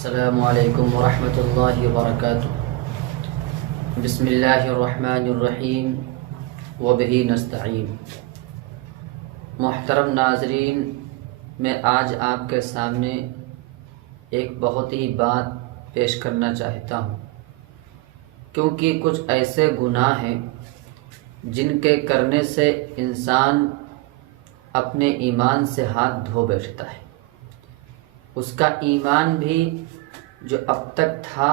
السلام علیکم ورحمۃ اللہ وبرکاتہ۔ بسم اللہ الرحمن الرحیم وبہ نستعین۔ محترم ناظرین، میں آج آپ کے سامنے ایک بہت ہی بات پیش کرنا چاہتا ہوں، کیونکہ کچھ ایسے گناہ ہیں جن کے کرنے سے انسان اپنے ایمان سے ہاتھ دھو بیٹھتا ہے۔ اس کا ایمان بھی جو اب تک تھا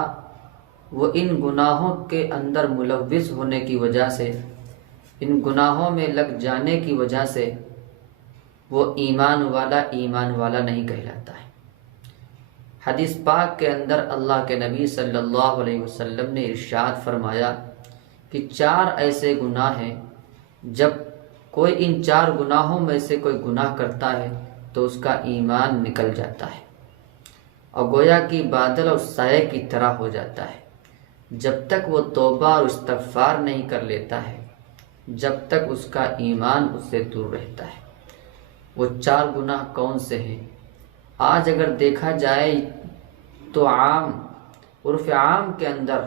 وہ ان گناہوں کے اندر ملوث ہونے کی وجہ سے، ان گناہوں میں لگ جانے کی وجہ سے وہ ایمان والا نہیں کہلاتا ہے۔ حدیث پاک کے اندر اللہ کے نبی صلی اللہ علیہ وسلم نے ارشاد فرمایا کہ 4 ایسے گناہ ہیں، جب کوئی ان 4 گناہوں میں سے کوئی گناہ کرتا ہے تو اس کا ایمان نکل جاتا ہے اور گویا کہ بادل اور سائے کی طرح ہو جاتا ہے۔ جب تک وہ توبہ اور استغفار نہیں کر لیتا ہے، جب تک اس کا ایمان اس سے دور رہتا ہے۔ وہ 4 گناہ کون سے ہیں؟ آج اگر دیکھا جائے تو عرف عام کے اندر،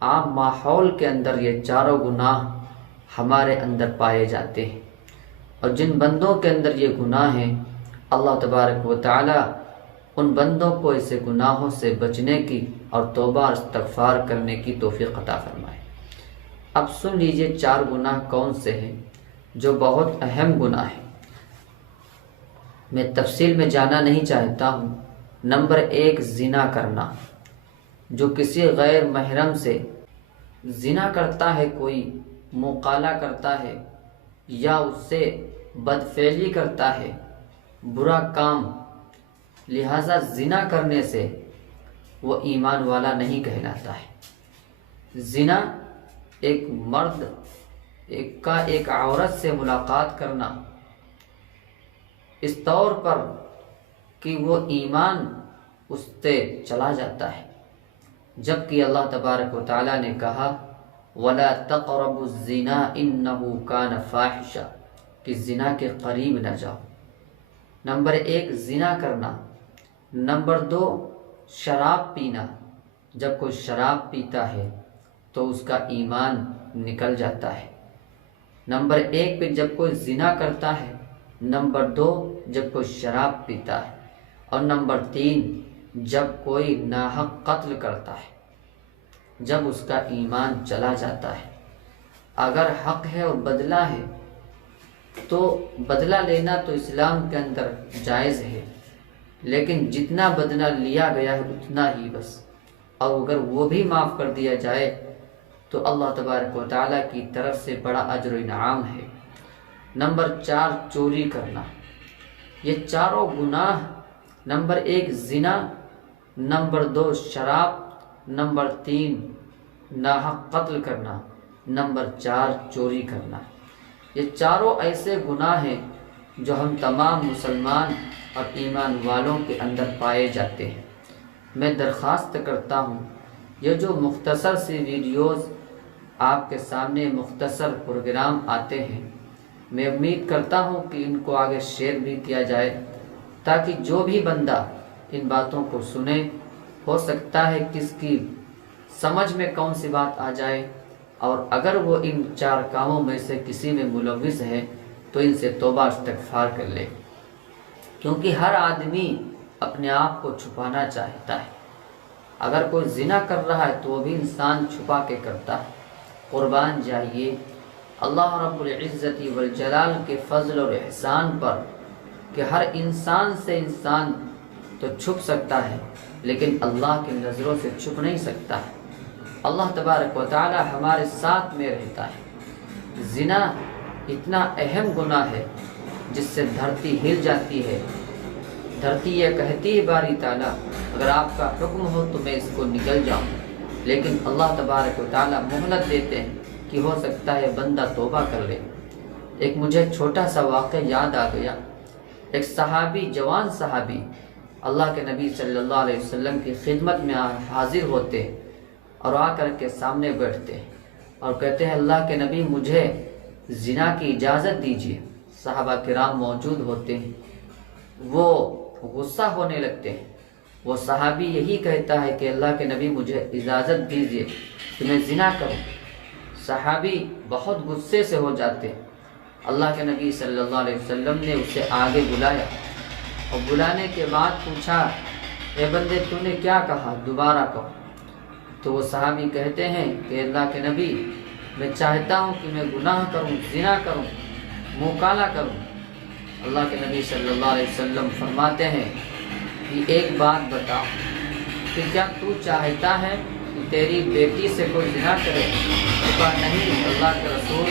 عام ماحول کے اندر یہ 4 گناہ ہمارے اندر پائے جاتے ہیں، اور جن بندوں کے اندر یہ گناہ ہیں، اللہ تبارک و تعالی ان بندوں کو اسے گناہوں سے بچنے کی اور توبہ اور استغفار کرنے کی توفیق عطا فرمائے۔ اب سن لیجئے 4 گناہ کون سے ہیں جو بہت اہم گناہ ہیں۔ میں تفصیل میں جانا نہیں چاہتا ہوں۔ نمبر 1، زنا کرنا۔ جو کسی غیر محرم سے زنا کرتا ہے، کوئی مقالہ کرتا ہے یا اس سے بدفعلی کرتا ہے، برا کام، لہذا زنا کرنے سے وہ ایمان والا نہیں کہلاتا ہے۔ زنا ایک مرد کا ایک عورت سے ملاقات کرنا اس طور پر کہ وہ ایمان اس سے چلا جاتا ہے، جبکہ اللہ تبارک و تعالی نے کہا وَلَا تَقْرَبُوا الزِّنَا إِنَّهُ كَانَ فَاحِشًا، کہ زنا کے قریب نہ جاؤ۔ نمبر 1، زنا کرنا۔ نمبر 2، شراب پینا۔ جب کوئی شراب پیتا ہے تو اس کا ایمان نکل جاتا ہے۔ نمبر 1 پہ جب کوئی زنا کرتا ہے، نمبر 2 جب کوئی شراب پیتا ہے، اور نمبر 3 جب کوئی ناحق قتل کرتا ہے، جب اس کا ایمان چلا جاتا ہے۔ اگر حق ہے اور بدلہ ہے تو بدلہ لینا تو اسلام کے اندر جائز ہے، لیکن جتنا بدلہ لیا گیا ہے اتنا ہی بس، اور اگر وہ بھی معاف کر دیا جائے تو اللہ تبارک و تعالیٰ کی طرف سے بڑا اجر و انعام ہے۔ نمبر 4، چوری کرنا۔ یہ 4 گناہ، نمبر 1 زنا، نمبر 2 شراب، نمبر 3 ناحق قتل کرنا، نمبر 4 چوری کرنا، یہ 4 ایسے گناہ ہیں جو ہم تمام مسلمان اور ایمان والوں کے اندر پائے جاتے ہیں۔ میں درخواست کرتا ہوں، یہ جو مختصر سی ویڈیوز آپ کے سامنے مختصر پروگرام آتے ہیں، میں امید کرتا ہوں کہ ان کو آگے شیئر بھی کیا جائے، تاکہ جو بھی بندہ ان باتوں کو سنے، ہو سکتا ہے کس کی سمجھ میں کون سی بات آ جائے، اور اگر وہ ان 4 کاموں میں سے کسی میں ملوث ہے تو ان سے توبہ استغفار کر لے، کیونکہ ہر آدمی اپنے آپ کو چھپانا چاہتا ہے۔ اگر کوئی زنا کر رہا ہے تو وہ بھی انسان چھپا کے کرتا ہے۔ قربان جائیے اللہ رب العزت والجلال کے فضل اور احسان پر کہ ہر انسان سے انسان تو چھپ سکتا ہے، لیکن اللہ کی نظروں سے چھپ نہیں سکتا ہے۔ اللہ تبارک و تعالی ہمارے ساتھ میں رہتا ہے۔ زنا اتنا اہم گناہ ہے جس سے دھرتی ہل جاتی ہے۔ دھرتی یہ کہتی ہے باری تعالیٰ اگر آپ کا حکم ہو تو میں اس کو نکل جاؤں، لیکن اللہ تبارک و تعالیٰ مہلت دیتے ہیں کہ ہو سکتا ہے بندہ توبہ کر لے۔ ایک مجھے چھوٹا سا واقعہ یاد آ گیا۔ ایک صحابی، جوان صحابی اللہ کے نبی صلی اللہ علیہ وسلم کی خدمت میں حاضر ہوتے اور آ کر کے سامنے بیٹھتے اور کہتے ہیں اللہ کے نبی مجھے زنا کی اجازت دیجیے۔ صحابہ کرام موجود ہوتے ہیں، وہ غصہ ہونے لگتے ہیں، وہ صحابی یہی کہتا ہے کہ اللہ کے نبی مجھے اجازت دیجیے کہ میں زنا کروں۔ صحابی بہت غصے سے ہو جاتے۔ اللہ کے نبی صلی اللہ علیہ وسلم نے اسے آگے بلایا اور بلانے کے بعد پوچھا، اے بندے تو نے کیا کہا، دوبارہ کہو۔ تو وہ صحابی کہتے ہیں کہ اللہ کے نبی میں چاہتا ہوں کہ میں گناہ کروں، زنا کروں، منہ کالا کروں۔ اللہ کے نبی صلی اللہ علیہ وسلم فرماتے ہیں کہ ایک بات بتا کہ کیا تو چاہتا ہے کہ تیری بیٹی سے کوئی زنا کرے؟ تو کہا نہیں اللہ کے رسول،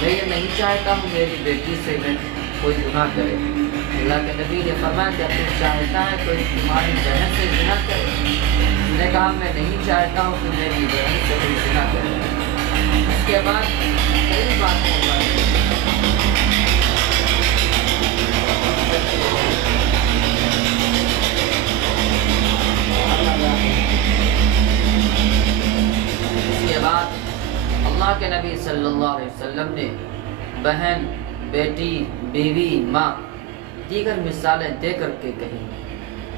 میں یہ نہیں چاہتا ہوں میری بیٹی سے میں کوئی گناہ کرے۔ اللہ کے نبی نے فرمایا کہ تو چاہتا ہے کوئی تمہاری بہن سے زنا کرے؟ اس نے کہا میں نہیں چاہتا ہوں کہ میری بہن سے کوئی زنا کرے۔ اس کے بعد کئی باتیں اللہ کے نبی صلی اللہ علیہ وسلم نے بہن، بیٹی، بیوی، ماں دیگر مثالیں دے کر کے کہیں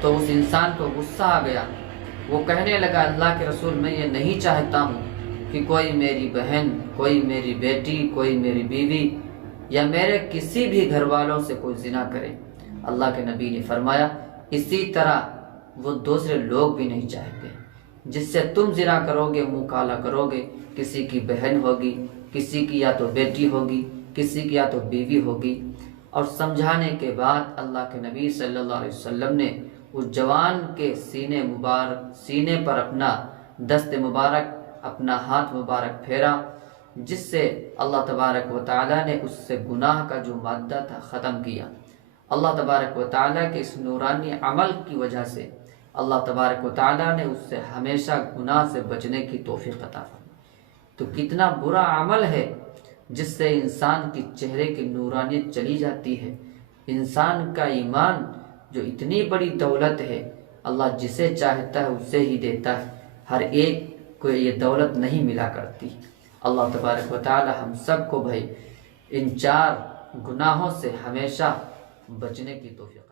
تو اس انسان کو غصہ آ گیا۔ وہ کہنے لگا اللہ کے رسول میں یہ نہیں چاہتا ہوں کہ کوئی میری بہن، کوئی میری بیٹی، کوئی میری بیوی یا میرے کسی بھی گھر والوں سے کوئی زنا کرے۔ اللہ کے نبی نے فرمایا اسی طرح وہ دوسرے لوگ بھی نہیں چاہتے جس سے تم زنا کرو گے، منہ کالا کرو گے۔ کسی کی بہن ہوگی، کسی کی یا تو بیٹی ہوگی، کسی کی یا تو بیوی ہوگی۔ اور سمجھانے کے بعد اللہ کے نبی صلی اللہ علیہ وسلم نے اس جوان کے سینے پر اپنا دست مبارک، اپنا ہاتھ مبارک پھیرا، جس سے اللہ تبارک و تعالیٰ نے اس سے گناہ کا جو مادہ تھا ختم کیا۔ اللہ تبارک و تعالیٰ کے اس نورانی عمل کی وجہ سے اللہ تبارک و تعالیٰ نے اس سے ہمیشہ گناہ سے بچنے کی توفیق عطا فرمائی۔ تو کتنا برا عمل ہے جس سے انسان کی چہرے کی نورانیت چلی جاتی ہے۔ انسان کا ایمان جو اتنی بڑی دولت ہے، اللہ جسے چاہتا ہے اسے ہی دیتا ہے، ہر ایک کو یہ دولت نہیں ملا کرتی۔ اللہ تبارک و تعالی ہم سب کو بھائی ان 4 گناہوں سے ہمیشہ بچنے کی توفیق